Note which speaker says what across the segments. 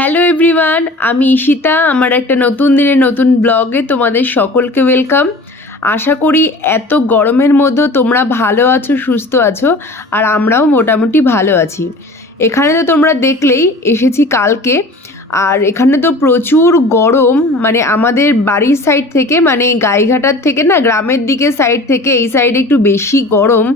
Speaker 1: Hello everyone আমি ঈশিতা, আমার একটা নতুন দিনের নতুন ব্লগে তোমাদের সকলকে ওয়েলকাম আশা করি এত গরমের মধ্যেও তোমরা ভালো আছো, সুস্থ আছো, আর আমরাও মোটামুটি ভালো আছি। এখানে তো তোমরা দেখলেই এসেছি কালকে। আর এখানে তো প্রচুর গরম মানে আমাদের বাড়ির সাইড থেকে মানে গাইঘাটার থেকে না, গ্রামের দিকে সাইড থেকে এই সাইডে একটু বেশি গরম।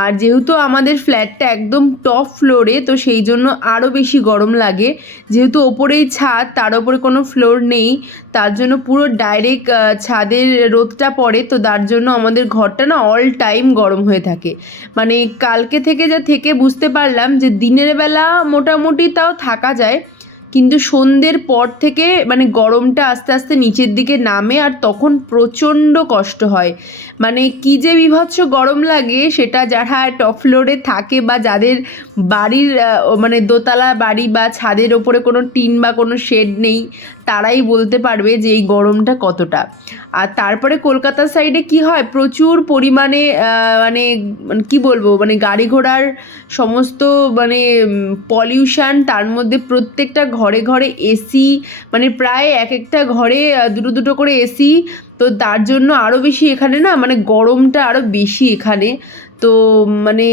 Speaker 1: আর যেহেতু আমাদের ফ্ল্যাটটা একদম টপ ফ্লোরে তো সেই জন্য আরও বেশি গরম লাগে। যেহেতু ওপরেই ছাদ, তার ওপরে কোনো ফ্লোর নেই, তার জন্য পুরো ডাইরেক্ট ছাদের রোদটা পড়ে, তো তার জন্য আমাদের ঘরটা না অল টাইম গরম হয়ে থাকে। মানে কালকে থেকে যা থেকে বুঝতে পারলাম যে দিনের বেলা মোটামুটি তাও থাকা যায়। কিন্তু সন্ধ্যের পর থেকে মানে গরমটা আস্তে আস্তে নিচের দিকে নামে আর তখন প্রচণ্ড কষ্ট হয়। মানে কি যে বিভৎস গরম লাগে, সেটা যারা টপ ফ্লোরে থাকে বা যাদের বাড়ির মানে দোতলা বাড়ি বা ছাদের ওপরে কোনো টিন বা কোনো শেড নেই তারাই বলতে পারবে যে এই গরমটা কতটা। আর তারপরে কলকাতার সাইডে কি হয়? প্রচুর পরিমাণে মানে মানে কি বলব? মানে গাড়ি ঘোড়ার সমস্ত মানে পলিউশন তার মধ্যে প্রত্যেকটা ঘরে ঘরে এসি মানে প্রায় এক একটা ঘরে দুটো দুটো করে এসি তো তার জন্য আরও বেশি এখানে না মানে গরমটা আরও বেশি এখানে। তো মানে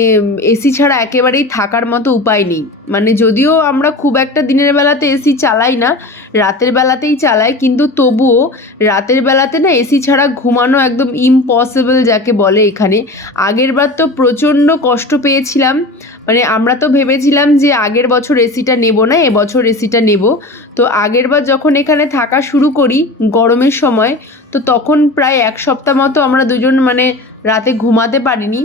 Speaker 1: এসি ছাড়া একেবারেই থাকার মতো উপায় নেই। মানে যদিও আমরা খুব একটা দিনের বেলাতে এসি চালাই না, রাতের বেলাতেই চালাই, কিন্তু তবুও রাতের বেলাতে না এসি ছাড়া ঘুমানো একদম ইম্পসিবল যাকে বলে এখানে। আগের বার তো প্রচণ্ড কষ্ট পেয়েছিলাম। মানে আমরা তো ভেবেছিলাম যে আগের বছর এসিটা নেব না, এবছর এসিটা নেব। তো আগের বার যখন এখানে থাকা শুরু করি গরমের সময়, তো তখন প্রায় এক সপ্তাহ মতো আমরা দুজন মানে রাতে ঘুমাতে পারিনি।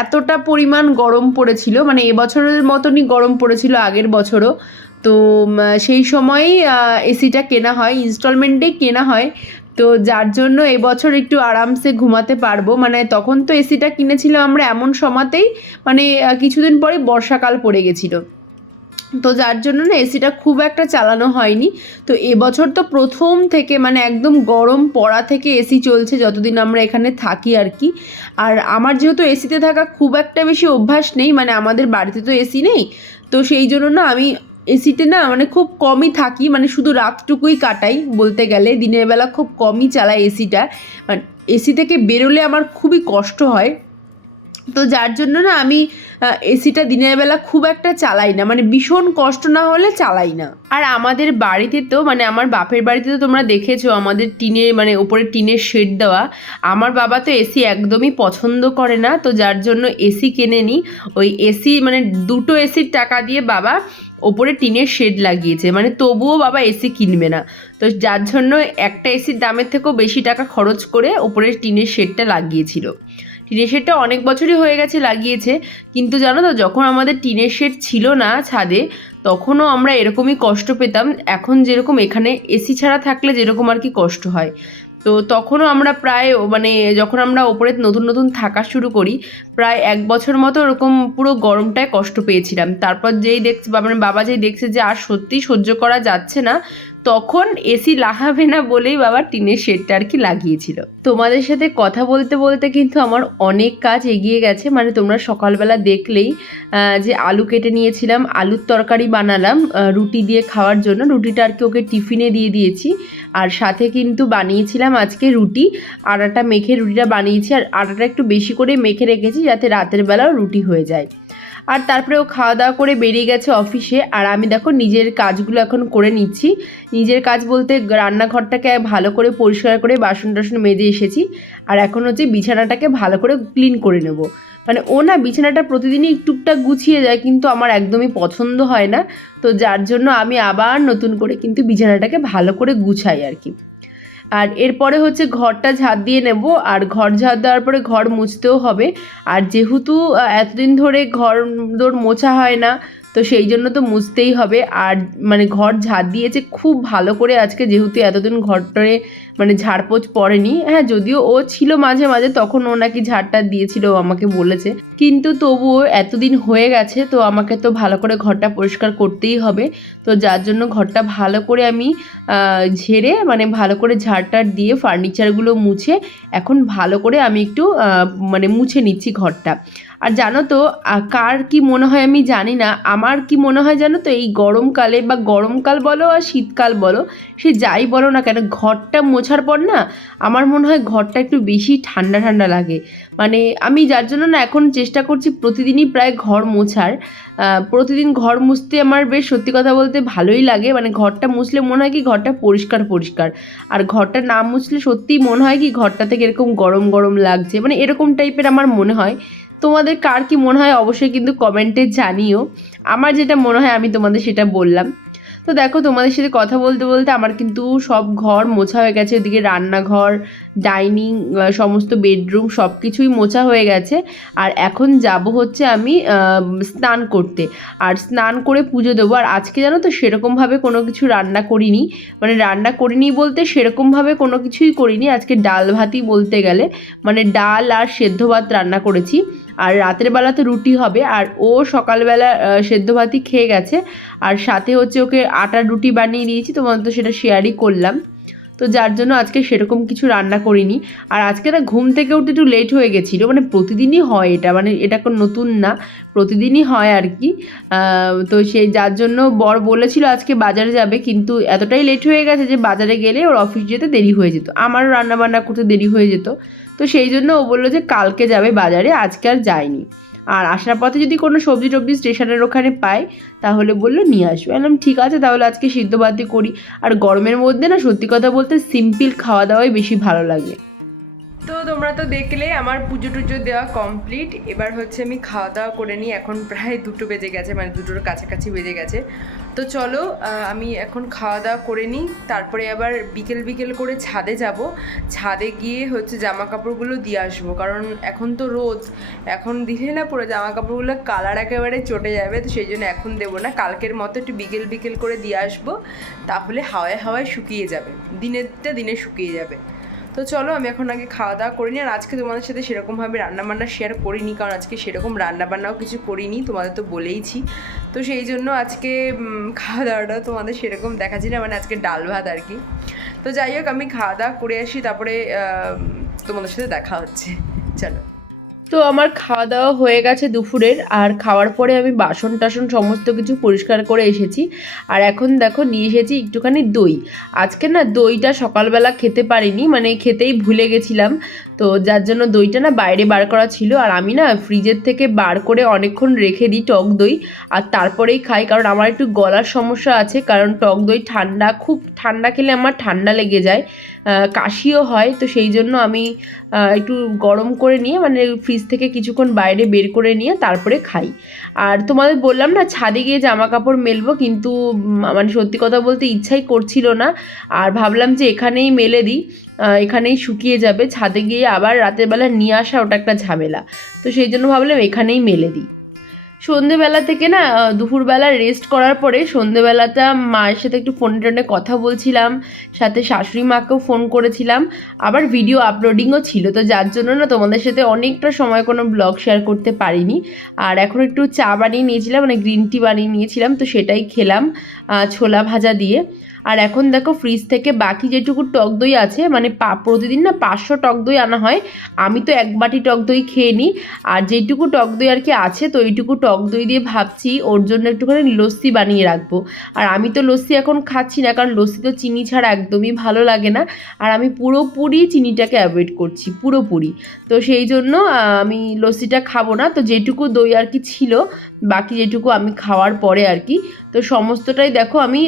Speaker 1: এতটা পরিমাণ গরম পড়েছিল মানে এবছরের মতনই গরম পড়েছিল আগের বছরও। তো সেই সময়েই এসিটা কেনা হয়, ইনস্টলমেন্টেই কেনা হয়। তো যার জন্য এবছর একটু আরামসে ঘুমাতে পারব। মানে তখন তো এসিটা কিনেছিলাম আমরা এমন সময়তেই মানে কিছুদিন পরে বর্ষাকাল পড়ে গেছিল। তো যার জন্য না এসিটা খুব একটা চালানো হয়নি। তো এবছর তো প্রথম থেকে মানে একদম গরম পড়া থেকে এসি চলছে যতদিন আমরা এখানে থাকি আর কি। আর আমার যেহেতু এসিতে থাকা খুব একটা বেশি অভ্যাস নেই মানে আমাদের বাড়িতে তো এসি নেই। তো সেই জন্য না আমি এসিতে না মানে খুব কমই থাকি মানে শুধু রাতটুকুই কাটাই বলতে গেলে। দিনের বেলা খুব কমই চালাই এসিটা। মানে এসি থেকে বেরোলে আমার খুবই কষ্ট হয়। তো যার জন্য না আমি এসিটা দিনের বেলা খুব একটা চালাই না মানে ভীষণ কষ্ট না হলে চালাই না। আর আমাদের বাড়িতে তো মানে আমার বাপের বাড়িতে তো তোমরা দেখেছ, আমাদের টিনের মানে ওপরে টিনের শেড দেওয়া, আমার বাবা তো এসি একদমই পছন্দ করে না, তো যার জন্য এসি কেনে নি ওই এসি মানে দুটো এসির টাকা দিয়ে বাবা ওপরে টিনের শেড লাগিয়েছে মানে তবুও বাবা এসি কিনবে না। তো যার জন্য একটা এসির দামের থেকেও বেশি টাকা খরচ করে ওপরে টিনের শেডটা লাগিয়েছিল। টিনের শেডটা অনেক বছরই হয়ে গেছে, লাগিয়েছে। কিন্তু জানো তো, যখন আমাদের টিনের শেড ছিল না ছাদে, তখনও আমরা এরকমই কষ্ট পেতাম। এখন যেরকম এখানে এসি ছাড়া থাকলে যেরকম আর কি কষ্ট হয়। তো তখনও আমরা প্রায় মানে যখন আমরা ওপরে নতুন নতুন থাকা শুরু করি, প্রায় এক বছর মতো ওরকম পুরো গরমটায় কষ্ট পেয়েছিলাম। তারপর যেই দেখছে মানে বাবা যেই দেখছে যে আর সত্যিই সহ্য করা যাচ্ছে না তখন এসি লাগাবে না বলেই বাবা টিনের শেডটা আর কি লাগিয়েছিল। তোমাদের সাথে কথা বলতে বলতে কিন্তু আমার অনেক কাজ এগিয়ে গেছে। মানে তোমরা সকালবেলা দেখলেই যে আলু কেটে নিয়েছিলাম, আলুর তরকারি বানালাম রুটি দিয়ে খাওয়ার জন্য। রুটিটা আর কি ওকে টিফিনে দিয়ে দিয়েছি। আর সাথে কিন্তু বানিয়েছিলাম আজকে রুটি। আটাটা মেখে রুটিটা বানিয়েছি। আর আটাটা একটু বেশি করে মেখে রেখেছি যাতে রাতের বেলাও রুটি হয়ে যায়। আর তারপরে ও খাওয়া দাওয়া করে বেরিয়ে গেছে অফিসে। আর আমি দেখো নিজের কাজগুলো এখন করে নিচ্ছি। নিজের কাজ বলতে রান্নাঘরটাকে ভালো করে পরিষ্কার করে বাসন টাসন মেজে এসেছি। আর এখন হচ্ছে বিছানাটাকে ভালো করে ক্লিন করে নেব। মানে ও না বিছানাটা প্রতিদিনই টুকটাক গুছিয়ে যায়, কিন্তু আমার একদমই পছন্দ হয় না। তো যার জন্য আমি আবার নতুন করে কিন্তু বিছানাটাকে ভালো করে গুছাই আর কি। আর এরপরে হচ্ছে ঘরটা ঝাঁট দিয়ে নেব, আর ঘর ঝাঁট দেওয়ার পরে ঘর মুছতেও হবে। আর যেহেতু এতদিন ধরে ঘর দোর মোছা হয় না, তো সেই জন্য তো মুছতেই হবে। আর মানে ঘর ঝাঁট দিয়েছে খুব ভালো করে আজকে, যেহেতু এতদিন ঘরটারে মানে ঝাড়পোছ পড়েনি। হ্যাঁ যদিও ও ছিল মাঝে মাঝে, তখন ও নাকি ঝাড়টা দিয়েছিল আমাকে বলেছে। কিন্তু তবুও এতদিন হয়ে গেছে, তো আমাকে তো ভালো করে ঘরটা পরিষ্কার করতেই হবে। তো যার জন্য ঘরটা ভালো করে আমি ঝেড়ে মানে ভালো করে ঝাড়টার দিয়ে ফার্নিচারগুলো মুছে, এখন ভালো করে আমি একটু মানে মুছে নিচ্ছি ঘরটা। আর জানো তো কার কি মনে হয় আমি জানি না, আমার কি মনে হয় জানো তো, এই গরমকালে বা গরমকাল বলো আর শীতকাল বলো, সে যাই বলো না কেন, ঘরটা মোছার পর না আমার মনে হয় ঘরটা একটু বেশি ঠান্ডা ঠান্ডা লাগে। মানে আমি যার জন্য না এখন চেষ্টা করছি প্রতিদিনই প্রায় ঘর মোছার। প্রতিদিন ঘর মুছতে আমার বেশ সত্যি কথা বলতে ভালোই লাগে। মানে ঘরটা মুছলে মনে হয় কি ঘরটা পরিষ্কার পরিষ্কার। আর ঘরটা না মুছলে সত্যিই মনে হয় কি ঘরটা থেকে এরকম গরম গরম লাগছে। মানে এরকম টাইপের আমার মনে হয়। তোমাদের কার কি মনে হয় অবশ্যই কিন্তু কমেন্টে জানিও। আমার যেটা মনে হয় আমি তোমাদের সেটা বললাম। তো দেখো, তোমাদের সাথে কথা বলতে বলতে আমার কিন্তু সব ঘর মোছা হয়ে গেছে। ওদিকে রান্নাঘর ডাইনিং সমস্ত বেডরুম সব কিছুই মোছা হয়ে গেছে। আর এখন যাব হচ্ছে আমি স্নান করতে। আর স্নান করে পুজো দেবো। আর আজকে জানো তো সেরকমভাবে কোনো কিছু রান্না করিনি। মানে রান্না করিনি বলতে সেরকমভাবে কোনো কিছুই করিনি। আজকে ডাল ভাতই বলতে গেলে। মানে ডাল আর সেদ্ধ ভাত রান্না করেছি। আর রাতের বেলা তো রুটি হবে, আর ও সকালবেলা সেদ্ধ ভাতই খেয়ে গেছে। আর সাথে হচ্ছে ওকে আটার রুটি বানিয়ে দিয়েছি তোমার তো সেটা শেয়ারই করলাম। তো যার জন্য আজকে সেরকম কিছু রান্না করিনি। আর আজকে না ঘুম থেকে উঠতে একটু লেট হয়ে গেছিল মানে প্রতিদিনই হয় এটা মানে এটা কোনো নতুন না, প্রতিদিনই হয় আর কি। তো সেই যার জন্য বর বলেছিল আজকে বাজারে যাবে, কিন্তু এতটাই লেট হয়ে গেছে যে বাজারে গেলে ওর অফিস যেতে দেরি হয়ে যেত, আমারও রান্না বান্না করতে দেরি হয়ে যেত। তো সেই জন্য ও বলল যে কালকে যাবে বাজারে, আজকে আর যায়নি। আর আসার পথে যদি কোনো সবজি টবজি স্টেশনের ওখানে পাই, তাহলে বলল নিয়ে আসবে। বললাম, ঠিক আছে, তাহলে আজকে সিদ্ধ বাতি করি। আর গরমের মধ্যে না, সত্যি কথা বলতে, সিম্পল খাওয়া দাওয়াই বেশি ভালো লাগে। তো তোমরা তো দেখলে আমার পুজো টুজো দেওয়া কমপ্লিট এবার হচ্ছে আমি খাওয়া দাওয়া করে নিই। এখন প্রায় দুটো বেজে গেছে মানে দুটোর কাছাকাছি বেজে গেছে। তো চলো আমি এখন খাওয়া দাওয়া করে নিই। তারপরে আবার বিকেল বিকেল করে ছাদে যাব। ছাদে গিয়ে হচ্ছে জামা কাপড়গুলো দিয়ে আসব। কারণ এখন তো রোদ। এখন দিলে না পুরো জামা কাপড়গুলো কালার একেবারে চটে যাবে। তো সেই জন্য এখন দেবো না। কালকের মতো একটু বিকেল বিকেল করে দিয়ে আসব। তাহলে হাওয়ায় হাওয়ায় শুকিয়ে যাবে। দিনেরটা দিনে শুকিয়ে যাবে। তো চলো, আমি এখন আগে খাওয়া দাওয়া করিনি আর আজকে তোমাদের সাথে সেরকমভাবে রান্নাবান্না শেয়ার করিনি, কারণ আজকে সেরকম রান্নাবান্নাও কিছু করিনি, তোমাদের তো বলেইছি। তো সেই জন্য আজকে খাওয়া দাওয়াটা তোমাদের সেরকম দেখাচ্ছি না মানে আজকে ডাল ভাত আর কি। তো যাই হোক, আমি খাওয়া দাওয়া করে আসি, তারপরে তোমাদের সাথে দেখা হচ্ছে। চলো। তো আমার খাওয়া দাওয়া হয়ে গেছে দুপুরের। আর খাওয়ার পরে আমি বাসন টাসন সমস্ত কিছু পরিষ্কার করে এসেছি। আর এখন দেখো, নিয়ে এসেছি একটুখানি দই। আজকে না দইটা সকালবেলা খেতে পারিনি মানে খেতেই ভুলে গেছিলাম। তো যার জন্য দইটা না বাইরে বার করা ছিল আর আমি না ফ্রিজের থেকে বার করে অনেকক্ষণ রেখে দিই টক দই আর তারপরেই খাই কারণ আমার একটু গলার সমস্যা আছে কারণ টক দই ঠান্ডা, খুব ঠান্ডা খেলে আমার ঠান্ডা লেগে যায় কাশিও হয়। তো সেই জন্য আমি একটু গরম করে নিয়ে মানে ফ্রিজ থেকে কিছুক্ষণ বাইরে বের করে নিয়ে তারপরে খাই। আর তোমাদের বললাম না ছাদে গিয়ে জামা কাপড় মেলবো কিন্তু মানে সত্যি কথা বলতে ইচ্ছাই করছিল না। আর ভাবলাম যে এখানেই মেলে দিই। এখানেই শুকিয়ে যাবে। ছাদে গিয়ে আবার রাতের বেলা নিয়ে আসা ওটা একটা ঝামেলা। তো সেই জন্য ভাবলাম এখানেই মেলে দিই। সন্ধেবেলা থেকে না দুপুরবেলা রেস্ট করার পরে সন্ধেবেলাটা মায়ের সাথে একটু ফোনে টোনে কথা বলছিলাম। সাথে শাশুড়ি মাকেও ফোন করেছিলাম। আবার ভিডিও আপলোডিংও ছিল। তো যার জন্য না তোমাদের সাথে অনেকটা সময় কোনো ব্লগ শেয়ার করতে পারিনি। আর এখন একটু চা বানিয়ে নিয়েছিলাম মানে গ্রিন টি বানিয়ে নিয়েছিলাম। তো সেটাই খেলাম ছোলা ভাজা দিয়ে। আর এখন দেখো ফ্রিজ থেকে বাকি যেটুকু টক দই আছে মানে প্রতিদিন না পাঁচশো টক দই আনা হয়। আমি তো এক বাটি টক দই খেয়ে নিই। আর যেটুকু টক দই আর কি আছে, তো এইটুকু টক দই দিয়ে ভাবছি ওর জন্য একটুখানি লস্যি বানিয়ে রাখব। আর আমি তো লস্যি এখন খাচ্ছি না, কারণ লস্যি তো চিনি ছাড়া একদমই ভালো লাগে না। আর আমি পুরোপুরি চিনিটাকে অ্যাভয়েড করছি, পুরোপুরি। তো সেই জন্য আমি লস্যিটা খাব না। তো যেটুকু দই আর কি ছিল বাকি যেটুকু আমি খাওয়ার পরে আর কি। তো সমস্তটাই দেখো আমি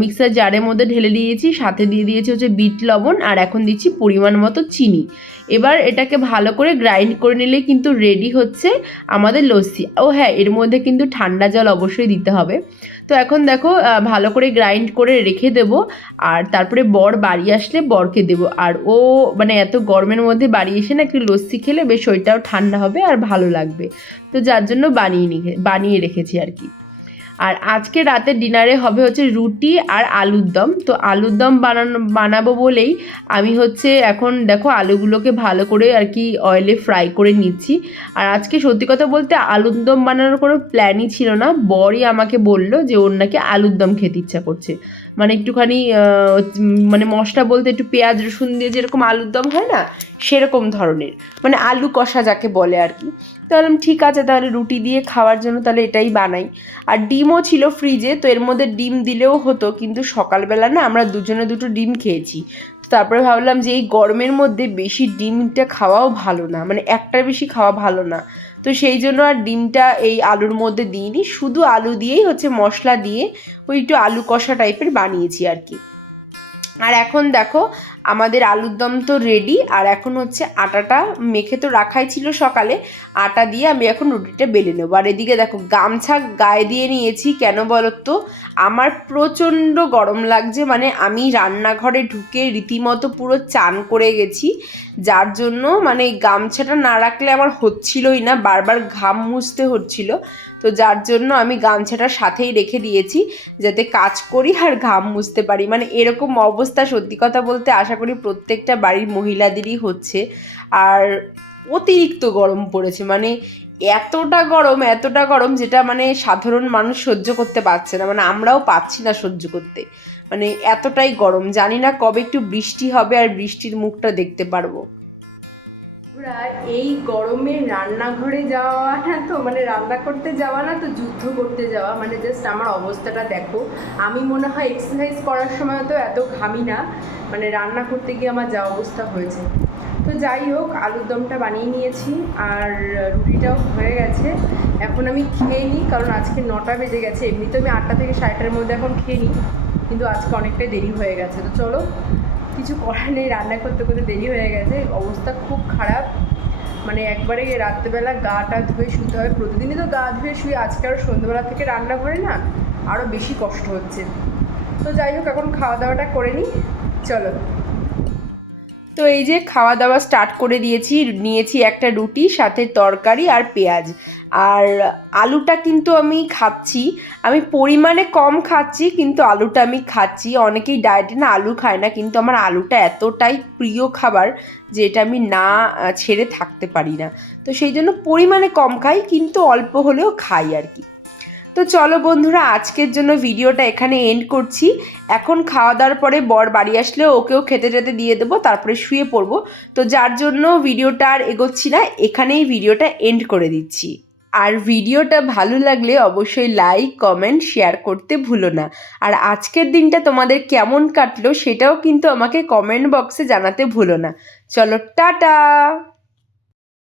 Speaker 1: মিক্সার জারের মধ্যে ঢেলে দিয়েছি, সাথে দিয়ে দিয়েছি হচ্ছে বিট লবণ আর এখন দিচ্ছি পরিমাণ মতো চিনি। এবার এটাকে ভালো করে গ্রাইন্ড করে নিলে কিন্তু রেডি হচ্ছে আমাদের লস্যি। ও হ্যাঁ এর মধ্যে কিন্তু ঠান্ডা জল অবশ্যই দিতে হবে। তো এখন দেখো ভালো করে গ্রাইন্ড করে রেখে দেবো, আর তারপরে বর বাড়ি আসলে বরকে দেবো। আর ও মানে এত গরমের মধ্যে বাড়ি এসে না একটু লস্যি খেলে বেশ শরীরটাও ঠান্ডা হবে আর ভালো লাগবে। তো যার জন্য বানিয়ে নিয়ে, বানিয়ে রেখেছি আর কি। আর আজকে রাতে ডিনারে হবে হচ্ছে রুটি আর আলুর দম। তো আলুর দম বানানো, বানাবো বলেই আমি হচ্ছে এখন দেখো আলুগুলোকে ভালো করে আর কি অয়েলে ফ্রাই করে নিচ্ছি। আর আজকে সত্যি কথা বলতে আলুর দম বানানোর কোনো প্ল্যানই ছিল না। বরই আমাকে বলল যে ওর নাকি আলুর দম খেতে ইচ্ছা করছে। মানে একটুখানি মানে মশলা বলতে একটু পেঁয়াজ, রসুন দিয়ে যেরকম আলুর দম হয় না, সেরকম ধরনের। মানে আলু কষা যাকে বলে আর কি। তো ঠিক আছে, তাহলে রুটি দিয়ে খাওয়ার জন্য তাহলে এটাই বানাই। আর ডিমও ছিল ফ্রিজে তো এর মধ্যে ডিম দিলেও হতো, কিন্তু সকালবেলা না আমরা দুজনে দুটো ডিম খেয়েছি। তারপরে ভাবলাম যে এই গরমের মধ্যে বেশি ডিমটা খাওয়াও ভালো না মানে একটার বেশি খাওয়া ভালো না। তো সেই জন্য আর ডিমটা এই আলুর মধ্যে দিইনি, শুধু আলু দিয়েই হচ্ছে মশলা দিয়ে ওই একটু আলু কষা টাইপের বানিয়েছি আর কি। আর এখন দেখো আমাদের আলুর দম তো রেডি আর এখন হচ্ছে আটাটা মেখে তো রাখাই ছিল সকালে। আটা দিয়ে আমি এখন রুটিটা বেলে নেব। আর এদিকে দেখো, গামছা গায়ে দিয়ে নিয়েছি, কেন বলো তো আমার প্রচণ্ড গরম লাগছে মানে আমি রান্নাঘরে ঢুকে রীতিমতো পুরো চান করে গেছি। যার জন্য মানে গামছাটা না রাখলে আমার হচ্ছিলই না, বারবার ঘাম মুছতে হচ্ছিল। তো যার জন্য আমি গামছাটা সাথেই রেখে দিয়েছি, যাতে কাজ করি আর ঘাম মুছতে পারি। মানে এরকম অবস্থা সত্যি কথা বলতে আশা করি প্রত্যেকটা বাড়ির মহিলাদেরই হচ্ছে। আর অতিরিক্ত গরম পড়েছে মানে এতটা গরম এতটা গরম যেটা মানে সাধারণ মানুষ সহ্য করতে পারছে না মানে আমরাও পাচ্ছি না সহ্য করতে। মানে এতটাই গরম, জানি না কবে একটু বৃষ্টি হবে আর বৃষ্টির মুখটা দেখতে পারব। আমরা এই গরমে রান্নাঘরে যাওয়া না তো মানে রান্না করতে যাওয়া না, তো যুদ্ধ করতে যাওয়া। মানে জাস্ট আমার অবস্থাটা দেখো। আমি মনে হয় এক্সারসাইজ করার সময় তো এত ঘামি না। মানে রান্না করতে গিয়ে আমার যা অবস্থা হয়েছে। তো যাই হোক, আলুর দমটা বানিয়ে নিয়েছি আর রুটিটাও হয়ে গেছে। এখন আমি খেয়ে নিই, কারণ আজকে নটা বেজে গেছে। এমনিতে আমি আটটা থেকে সাড়েটার মধ্যে এখন খেয়ে নিই, কিন্তু আজকে অনেকটাই দেরি হয়ে গেছে। তো চলো কিছু করার নেই, রান্না করতে করতে দেরি হয়ে গেছে, অবস্থা খুব খারাপ। মানে একবারে রাত্রেবেলা গা টা ধুয়ে শুতে হয় প্রতিদিনই তো গা ধুয়ে শুয়ে আজকে আরও সন্ধ্যেবেলা থেকে রান্না করে না আরও বেশি কষ্ট হচ্ছে। তো যাই হোক, এখন খাওয়া দাওয়াটা করে নিই, চলো। তো এই যে খাওয়া দাওয়া স্টার্ট করে দিয়েছি, নিয়েছি একটা রুটি, সাথে তরকারি আর পেঁয়াজ। আর আলুটা কিন্তু আমি খাচ্ছি। আমি পরিমাণে কম খাচ্ছি, কিন্তু আলুটা আমি খাচ্ছি। অনেকেই ডায়েটে না আলু খায় না, কিন্তু আমার আলুটা এতটাই প্রিয় খাবার যে এটা আমি না ছেড়ে থাকতে পারি না। তো সেই জন্য পরিমাণে কম খাই, কিন্তু অল্প হলেও খাই আর কি। তো চলো বন্ধুরা, আজকের জন্য ভিডিওটা এখানে এন্ড করছি। এখন খাওয়া দাওয়ার পরে বর বাড়ি আসলে ওকেও খেতে টেতে দিয়ে দেবো, তারপরে শুয়ে পড়ব। তো যার জন্য ভিডিওটা আর এগোচ্ছি না, এখানেই ভিডিওটা এন্ড করে দিচ্ছি। আর ভিডিওটা ভালো লাগলে অবশ্যই লাইক কমেন্ট শেয়ার করতে ভুলো না। আর আজকের দিনটা তোমাদের কেমন কাটলো সেটাও কিন্তু আমাকে কমেন্ট বক্সে জানাতে ভুলো না। চলো, টাটা!